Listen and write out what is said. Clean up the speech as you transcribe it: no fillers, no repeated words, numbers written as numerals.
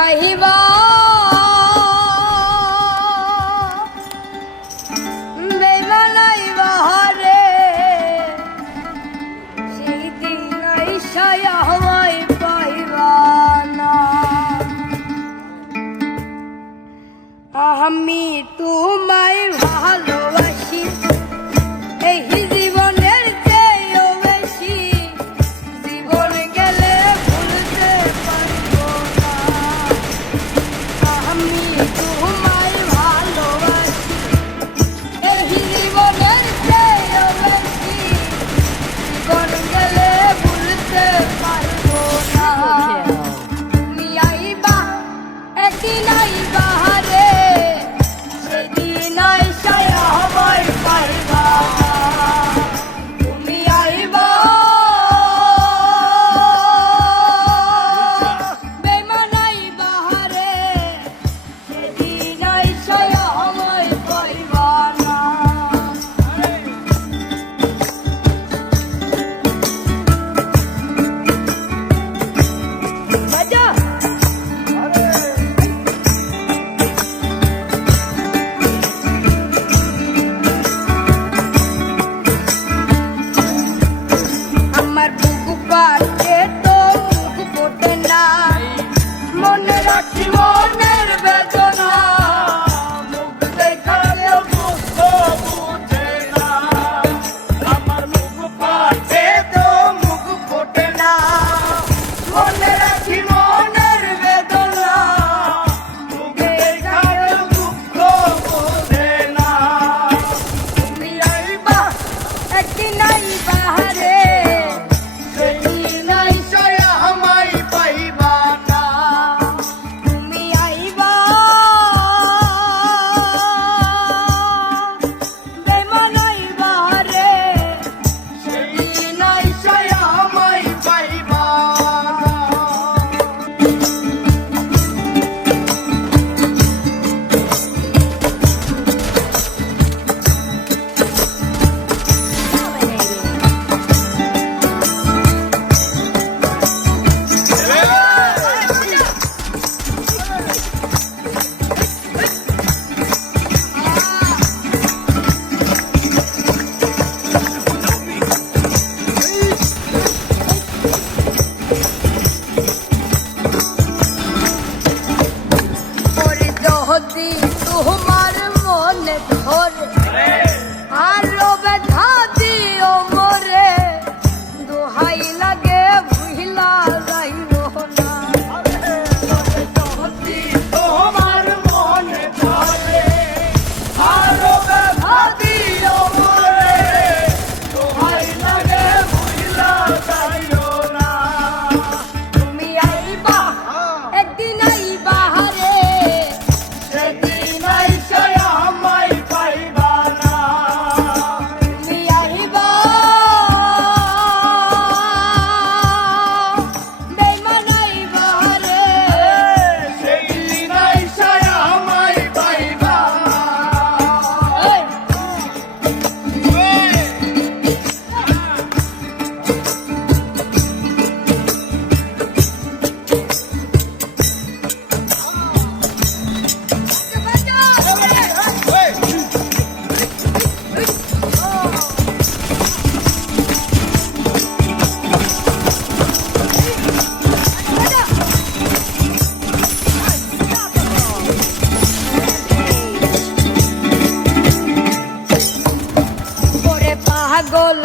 আহিবা বেইমান আইবা রে সেই দিন আইসায় আমায় পাইবা না আমি তোমায় ভালোবাসি এই জীবনের চেয়েও বেশি জীবন গেলে ভুলতে পারবো না আমি তোমায় ভালোবাসি এই জীবনের চেয়েও বেশি জীবন গেলে ভুলতে পারবো না তুমি আইবা একদিন আইবা রে সেদিন আইসায় আমায় পাইবা তুমি আইবা বেইমান আইবা রে সেদিন আইসায় আমায় পাইবা না বাজা আমার বুকু পাতে তো মুখ ফোটে না মনে রাখি মনের বেদনা মুখ দেখালেও দুঃখ বুঝে না আমার মুখ পাতে তো মুখ ফোটে না মনে রাখি মনের বেদনা মুখ দেখালেও দুঃখ বুঝে না তুমি আইবা একদিন আইবা রে সেদিন আইসায় আমায় পাইবা না তুমি আইবা বেইমান আইবা রে সেদিন আইসায় আমায় পাইবা না ওরে যদি তোমার মনে ধরে আর ব্যথা দিও মরে দোহাই লাগে ভুইলা যাইও না যদি তোমার মনে ধরে আর ব্যথা দিও মরে দোহাই লাগে ভুইলা যাইও না তুমি আইবা একদিন আইবা রে সেদিন আইসায় আমায় পাইবা না তুমি আইবা বেইমান আইবা রে সেদিন আইসায় আমায় পাইবা না ওরে পাগল